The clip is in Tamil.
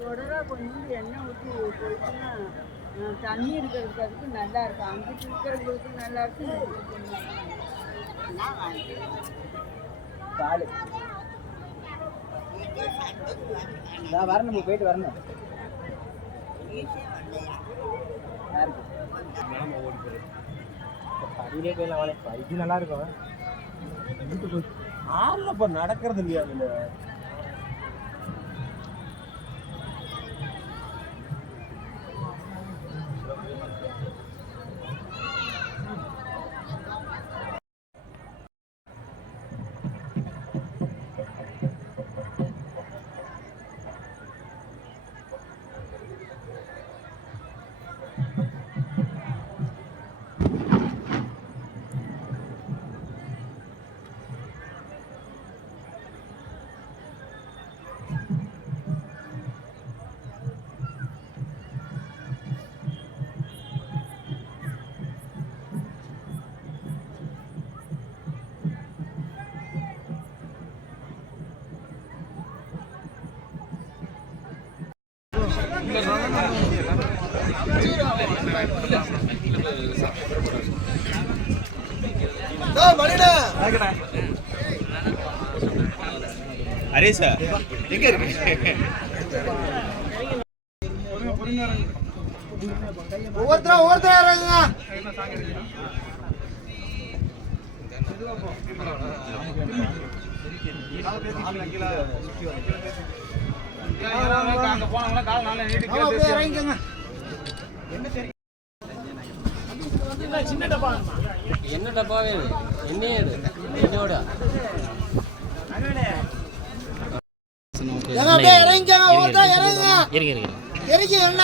தொடரா கொஞ்சம் எண்ணெய் ஊற்றி போயிட்டுன்னா தண்ணி இருக்கிறதுக்கு நல்லா இருக்கும். அங்கிட்டு இருக்கிறவங்களுக்கு நல்லா இருக்கு. வரணும், போயிட்டு வரணும். இது நல்லா இருக்கும். ஆறுல நடக்கிறது இல்லையா அதுல? அரேசா எங்க இருக்கு? ஒவ்வொருத்தரா இறங்குங்க. என்ன டப்பா வேணும்? என்னையே என்னோட இறங்கி என்ன